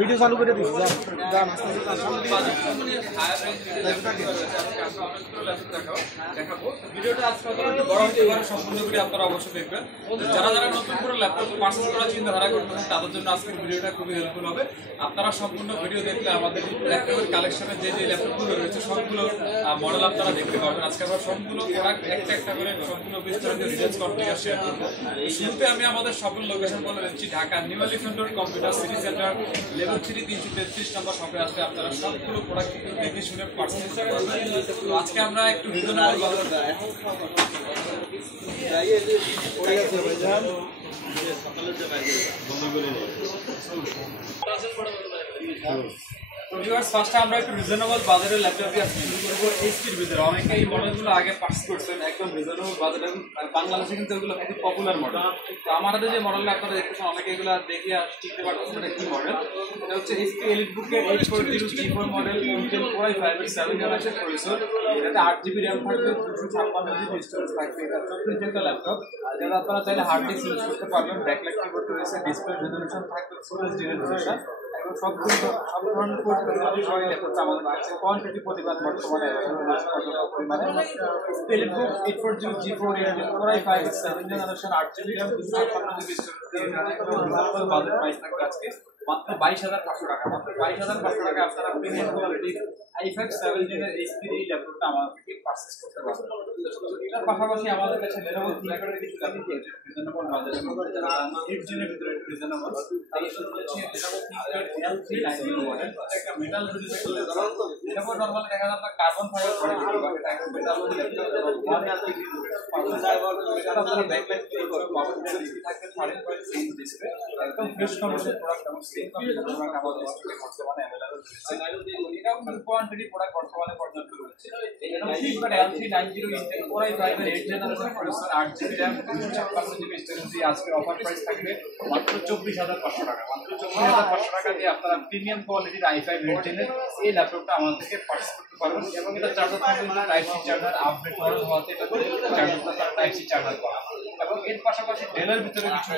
Video চালু করে দিচ্ছি ভিডিওটা আজকে বড় হতে পারে সম্পূর্ণ ভিডিও আপনারা অবশ্যই দেখবেন। যারা যারা নতুন করে ল্যাপটপ পারচেজ করার চিন্তাধারা করতেছেন তাদের জন্য আজকের ভিডিওটা খুবই হেল্পফুল হবে। আপনারা সম্পূর্ণ ভিডিও দেখলে আমাদের ল্যাপটপের কালেকশনের যে ল্যাপটপগুলো রয়েছে সবগুলো মডেল আপনারা দেখতে পারবেন। আজকে আমরা সবগুলো প্রোডাক্ট একটা একটা করে সম্পূর্ণ বিস্তারিত ডিটেইলস কনফিগার শেয়ার করব। শুরুতে আমি আমাদের শপের লোকেশন বলে দিচ্ছি, Dhaka new elephant road computer city centre level 3 333 নম্বর শপে আসলে আপনারা সবগুলো প্রোডাক্ট দেখে শুনে পারচেজ করতে পারবেন। তো আজকে আমরা একটু রিজনেবল ফার্স্টে আমরা একটু রিজনেবল বাজারের ল্যাপটপ দিয়ে শুরু করবো। এইচপির ভিতরে অনেকে এই মডেলগুলো আগে পার্চেজ করছেন একদম রিজনেবল বাজারে। বাংলাদেশে কিন্তু এগুলো খুব পপুলার মডেল। তো আমাদের যে মডেলটা আপনারা দেখতেছেন অনেকে এগুলো দেখে চিনতে পারতেছেন এটা কি মডেল। এটা হচ্ছে এইচপি এলিটবুকের 840 G4 model Intel Core i5 এর 7 জেনারেশন প্রসেসর। এটাতে 8GB RAM থাকবে, 256GB স্টোরেজ থাকবে। এটা 24 ইঞ্চি ল্যাপটপ। এটা আপনারা চাইলে হার্ড ডিস্ক ইউজ করতে পারবেন। ব্যাকলাইট কিবোর্ড রয়েছে, ডিসপ্লে রেজোলিউশন থাকবে ফুল এইচডি রেজোলিউশন। সব ধরনের কোর্স ফ্যাসিলিটি সহ ল্যাপটপটা আমাদের কাছে কোয়ান্টিটি পরিমাণ বর্তমানে পরিমাণে EliteBook 840 G4 Intel Core i5 7 generation 8GB RAM 256GB storage. Budget price থাকবে আজকে মাত্র 22,500 টাকা। মাত্র 22,500 টাকা আপনারা প্রিমিয়াম কোয়ালিটির i5 7 জেনের এইচপি এই ল্যাপটপটা আমাদের থেকে পারচেজ করতে পারবেন। এটার পাশাপাশি আমাদের কাছে লেনোভো ব্ল্যাকবেরি কিছু ল্যাপটপ আছে রিজনেবল বাজারের মধ্যে, যারা 8 জেনের ভিতরে রিজনেবল তাদের শুরু হচ্ছে লেনোভো থিংকপ্যাড L390 মডেল। একটা মেটাল বডি থেকে লেনোভো নরমালি দেখা যায় কার্বন ফাইবার বডি কিন্তু এটা একটা মেটাল বডি ল্যাপটপ এবং 1 এটা আপনারা ব্যাকলাইট পাওয়ার ডিসপ্লে থাকবে 3.3 ইঞ্চি ডিসপ্লে। একদম ফ্রেশ কন্ডিশন প্রোডাক্ট এবং সেম কন্ডিশন প্রোডাক্ট আমাদের স্টকে বর্তমানে अवेलेबल রয়েছে। এটাও কিন্তু কোয়ান্টিটি প্রোডাক্ট বর্তমানে পর্যন্ত রয়েছে। এখানে ThinkPad L390 Intel Core i5 এর 8 generation processor 8GB RAM 256GB storage দিয়ে আজকে অফার প্রাইস থাকবে মাত্র 24,500 টাকা। মাত্র 24,500 টাকা দিয়ে আপনারা প্রিমিয়াম কোয়ালিটির i5 8 জেনের এই ল্যাপটপটা আমাদের থেকে পারচেজ করতে পারবেন। এবং এটা চার্জার থাকবে টাইপ সি চার্জার আপডেট করা হওয়াতে এটা চার্জারটা টাইপ সি চার্জার করা। এবং এর পাশাপাশি ডেলের ভিতরে কিছু